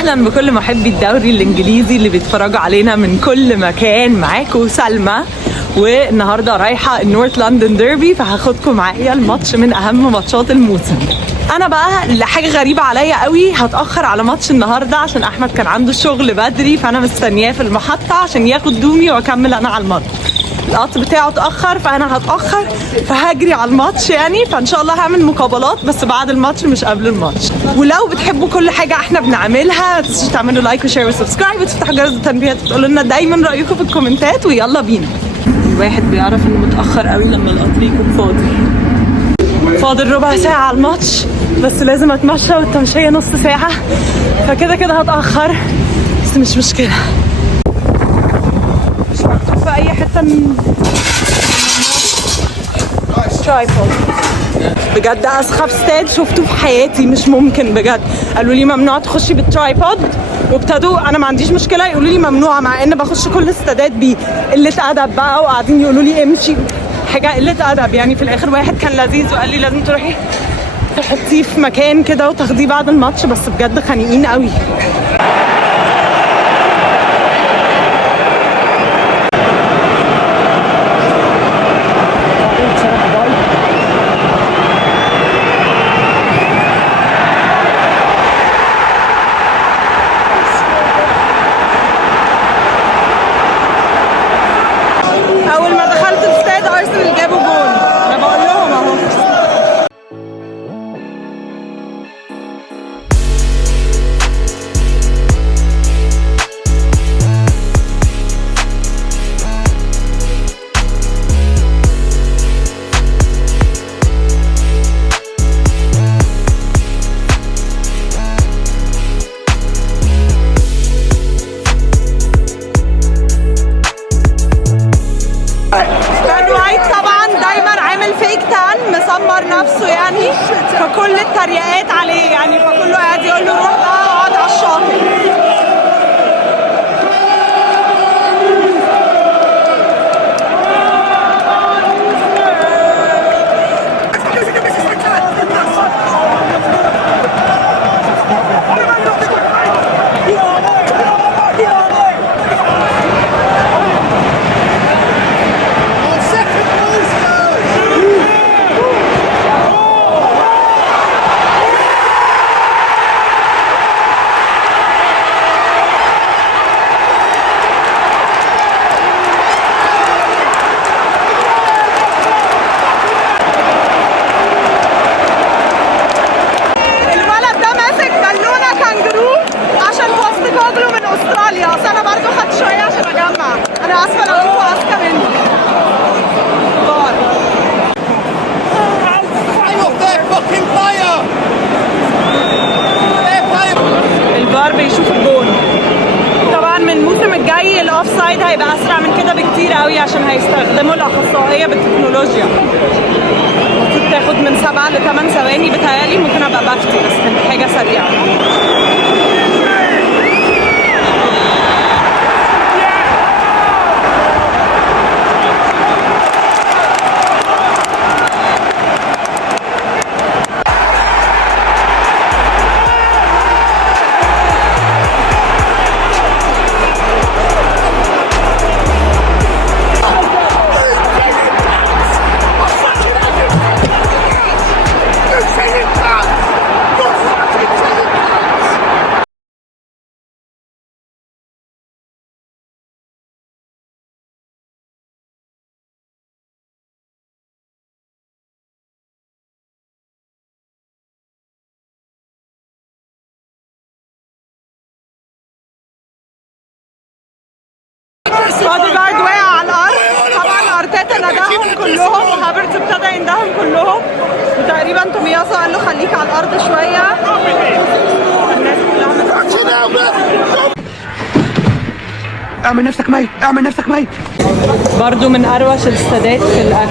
اهلا بكل محبي الدوري الانجليزي اللي بيتفرجوا علينا من كل مكان. معاكم سلمى، والنهارده رايحه النورث لندن ديربي، فهاخدكم معايا الماتش من اهم ماتشات الموسم. انا بقى اللي حاجه غريبه عليا قوي، هتاخر على ماتش النهارده عشان احمد كان عنده شغل بدري، فانا مستنياه في المحطه عشان ياخد دومي واكمل انا على الماتش. القطر بتاعه اتاخر فانا هتاخر، فهجري على الماتش يعني. فان شاء الله هعمل مقابلات بس بعد الماتش مش قبل الماتش. ولو بتحبوا كل حاجه احنا بنعملها ما تنسوش تعملوا لايك وشير وسبسكرايب وتفتحوا جرس التنبيهات وتقولوا لنا دايما رايكم في الكومنتات. ويلا بينا. الواحد بيعرف انه متاخر قوي لما القطر يكون فاضل ربع ساعه على الماتش، بس لازم اتمشى والتمشيه نص ساعه، فكده كده هتاخر بس مش مشكله. مش مكتوب في اي حته من ترايبود. بجد اسخف استاد شفته في حياتي، مش ممكن بجد. قالوا لي ممنوع تخشي بالترايبود، وابتدوا انا ما عنديش مشكله يقولوا لي ممنوع، مع ان بخش كل الاستادات بيه. قله ادب بقى، وقاعدين يقولوا لي امشي، حاجه قله ادب يعني. في الاخر واحد كان لذيذ وقال لي لازم تروحي تحطيه في مكان كده وتاخديه بعد الماتش، بس بجد خانقين قوي. مسمر نفسه يعني، فكل التريقات عليه يعني، فكله قاعد يقول له روح بقى اقعد على الشاطئ. بيشوف الجون. طبعا من الموسم الجاي الاوف سايد هيبقى اسرع من كده بكتير قوي، عشان هيستخدموا الاخصائيه بالتكنولوجيا. المفروض تاخد من 7 ل 8 ثواني بتهيألي، ممكن ابقى بفتي بس كانت حاجه سريعه. بوديجارد وقع على الارض. طبعا ارتيتا نداهم كلهم، وهافرتز ابتدى يندهم كلهم، وتقريبا تومياسو قال له خليك على الارض شويه. الناس كلها اعمل نفسك ميت، اعمل نفسك ميت. برضو من اروش الاستادات في الاكل،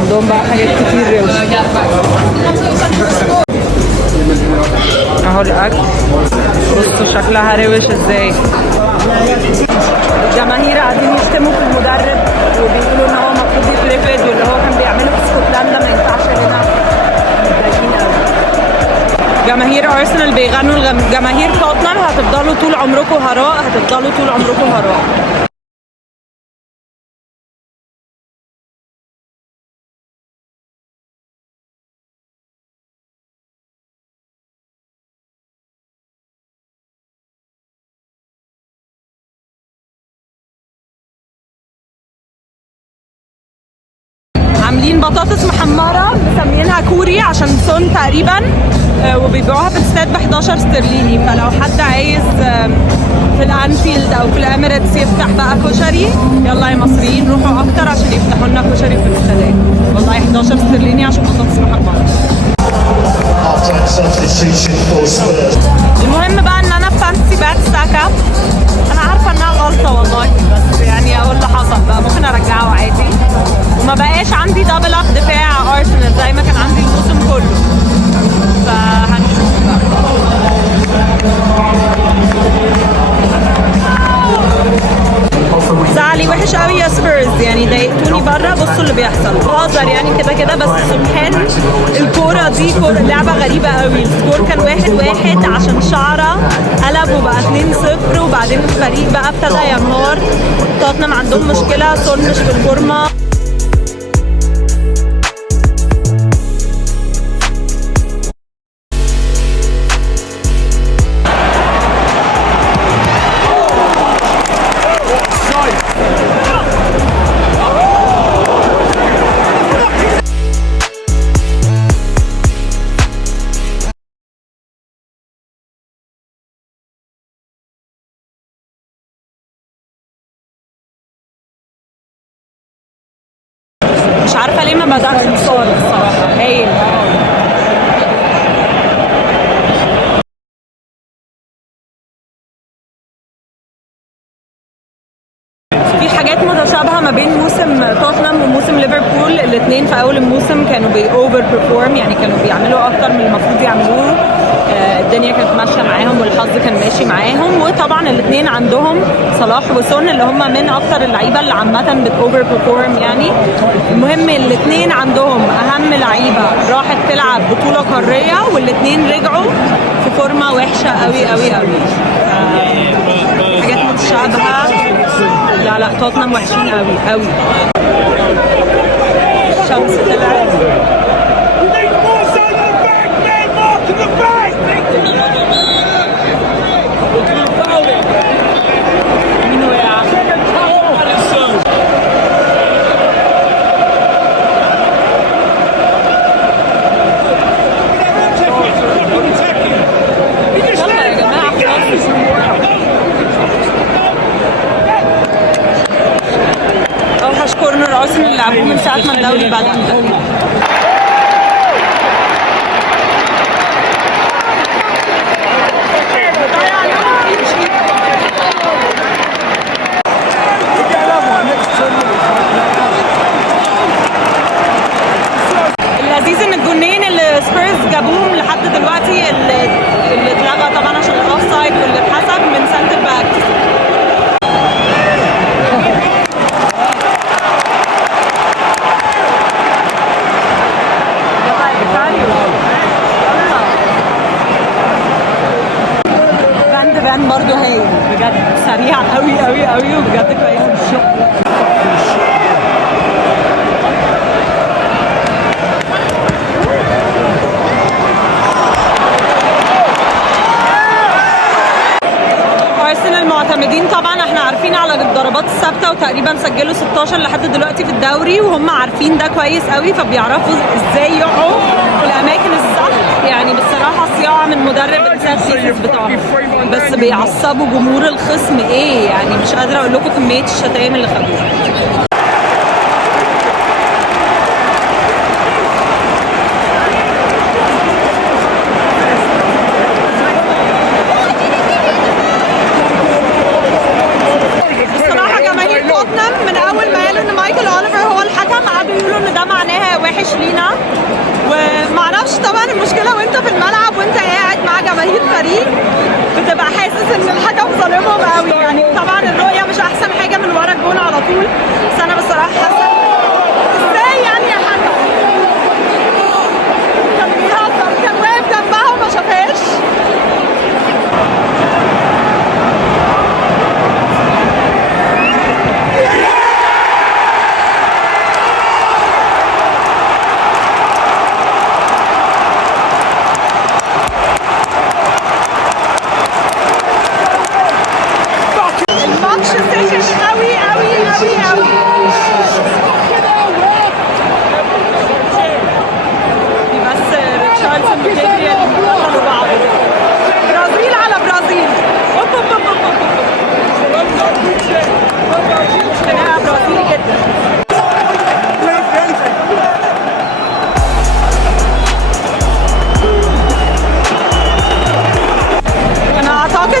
عندهم بقى حاجات كتير روشه. اهو الاكل، بصوا شكلها روش ازاي. الجماهير قاعدين يشتموا في المدرب وبيقولوا ان هو المفروض يترفد، واللي هو كان بيعمله في اسكتلندا ما ينفعش هنا. متضايقين قوي. جماهير ارسنال بيغنوا جماهير توتنهام هتفضلوا طول عمركم هراء، هتفضلوا طول عمركم هراء. عاملين بطاطس محمرة مسمينها كوري عشان سون تقريبا، وبيبيعوها في الاستاد ب 11 استرليني. فلو حد عايز في الانفيلد او في الاميريتس يفتح بقى كشري، يلا يا مصريين روحوا اكتر عشان يفتحوا لنا كشري في الاستادات. والله 11 استرليني عشان بطاطس محمرة. المهم بقى ان انا في فانتسي باك ساكا. انا عارفه انها غلطه والله، بس يعني اقول اللي حصل بقى، ممكن ارجعه عادي. وما بقاش عندي دبل اب دفاع ارسنال زي ما كان عندي الموسم كله، فهنشوف بقى. زعلي وحش قوي يا سبيرز، يعني ضايقتوني بره. بصوا اللي بيحصل، بهزر يعني كده كده، بس سبحان الكوره دي لعبه غريبه قوي. السكور كان 1-1 عشان شعره قلب وبقى 2-0، وبعدين الفريق بقى ابتدى ينهار. توتنهام عندهم مشكله، سون مش في الفورمه. مش عارفه ليه ما بدأش انتصار الصراحه. هايل. في حاجات متشابهه ما بين موسم توتنهام وموسم ليفربول. الاثنين في اول الموسم كانوا اوفر بيرفورم، يعني كانوا بيعملوا اكتر من المفروض يعملوه. الدنيا كانت ماشيه معاهم والحظ كان ماشي معاهم. وطبعا الاثنين عندهم صلاح وسون اللي هم من اكتر اللعيبه اللي عامه اوفر بيرفورم يعني. المهم الاثنين عندهم اهم لعيبه راحت تلعب بطوله قاريه، والاثنين رجعوا في فورمه وحشه قوي قوي قوي. حاجات متشابهه. لا توتنهام وحشين قوي قوي. الشمس طلعت. مين وقع؟ يلا يا جماعة خلاص. اوحش كورنر ارسنال اللي لعبوه من ساعة ما الدوري بدأ. اللذيذ ان الجونين اللي سبيرز جابوهم لحد دلوقتي اللي اتلغى طبعا عشان الاوف سايد واللي اتحسب من سنتر باك. فان برضه هايل بجد، سريع قوي قوي قوي وبجد كويس. ارسنال معتمدين طبعا، احنا عارفين على الضربات الثابته، وتقريبا سجلوا 16 لحد دلوقتي في الدوري، وهم عارفين ده كويس قوي، فبيعرفوا ازاي يقعوا في الاماكن الصح. يعني بصراحه صياعه من مدرب السياسيس بتاعهم، بس بيعصبوا جمهور الخصم ايه يعني، مش قادره اقول لكم كميه الشتايم اللي خدوها. من اول ما قالوا ان مايكل اوليفر هو الحكم قعدوا يقولوا ان ده معناها وحش لينا، ومعرفش طبعا المشكله وانت في الملعب وانت قاعد مع جماهير فريق بتبقى حاسس ان الحكم ظالمهم قوي. يعني طبعا الرؤيه مش احسن حاجه من ورا الجول على طول، بس انا بصراحه حاسه ازاي يعني يا حكم كان بيهزر، كان واقف جنبها وما شافهاش.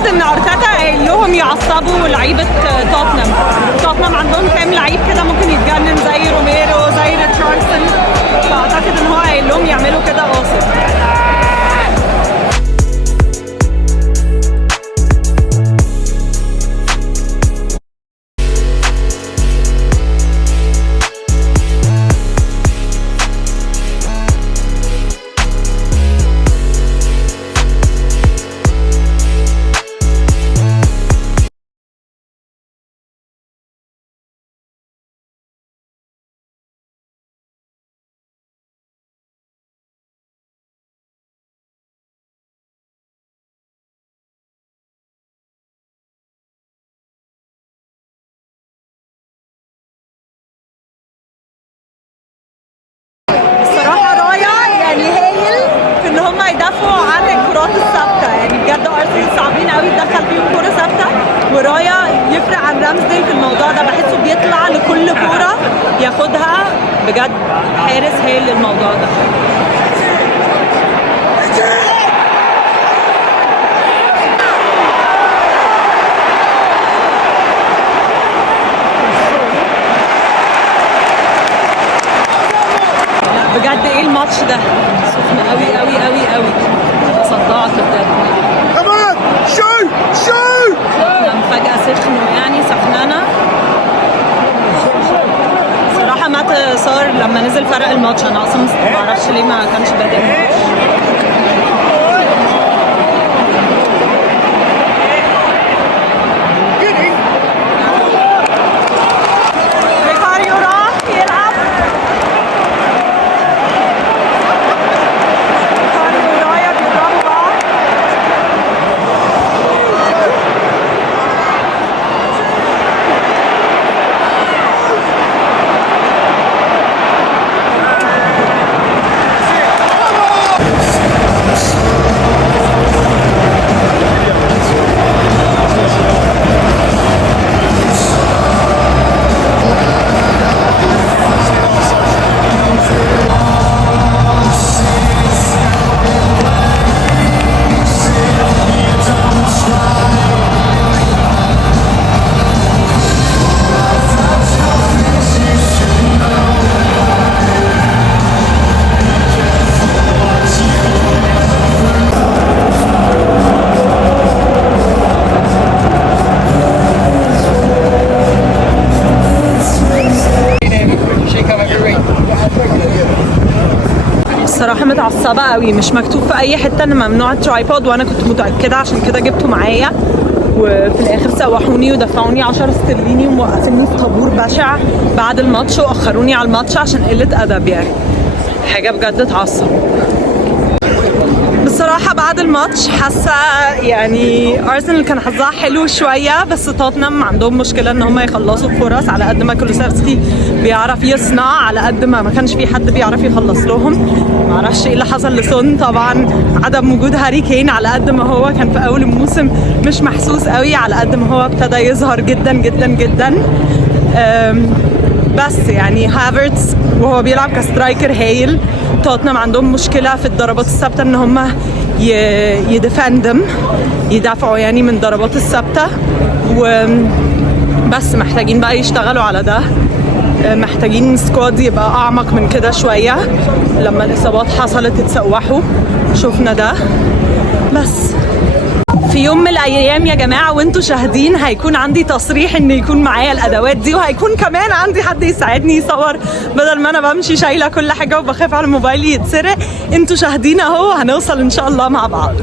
سمعت ان ارتيتا قايل لهم يعصبوا لعيبه توتنهام عندهم كام لعيب كده ممكن يتجنن زي روميرو زي ريتشاردسون، فاعتقد ان هو قايل لهم يعملوا كده قاصد. يدافعوا عن الكرات الثابته، يعني بجد ارسنال صعبين قوي تدخل فيهم كوره ثابته، ورايا يفرق عن رامسديل في الموضوع ده، بحسه بيطلع لكل كوره ياخدها، بجد حارس هايل للموضوع ده. بجد ايه الماتش ده سخن قوي قوي قوي قوي، صدعت بجد. كمان شو فجأة سخنوا، يعني سخنانة صراحة. مات صار لما نزل فرق الماتش، انا اصلا ما اعرفش ليه ما كانش بادئ الماتش. الصراحة متعصبة قوي، مش مكتوب في أي حتة إن ممنوع الترايبود، وأنا كنت متأكدة عشان كده جبته معايا، وفي الآخر سوحوني ودفعوني 10 استرليني وموقفيني في طابور بشع بعد الماتش وأخروني على الماتش عشان قلة أدب، يعني حاجة بجد تعصب. بصراحة بعد الماتش حاسة يعني أرسنال كان حظها حلو شوية، بس توتنهام عندهم مشكلة ان هم يخلصوا الفرص، على قد ما كولوسيفسكي بيعرف يصنع على قد ما كانش في حد بيعرف يخلص لهم. معرفش ايه اللي حصل لسون، طبعا عدم وجود هاري كين على قد ما هو كان في اول الموسم مش محسوس قوي، على قد ما هو ابتدى يظهر جدا جدا جدا. بس يعني هافرتز وهو بيلعب كسترايكر هايل. توتنهام عندهم مشكلة في الضربات الثابتة ان هم يدافعوا يعني من ضربات الثابتة، وبس محتاجين بقى يشتغلوا على ده. محتاجين سكواد يبقى اعمق من كده شوية. لما الاصابات حصلت اتسوحوا، شفنا ده. بس في يوم من الايام يا جماعه وانتوا شاهدين هيكون عندي تصريح ان يكون معايا الادوات دي، وهيكون كمان عندي حد يساعدني يصور بدل ما انا بمشي شايله كل حاجه وبخاف على موبايلي يتسرق. انتوا شاهدين اهو، هنوصل ان شاء الله مع بعض.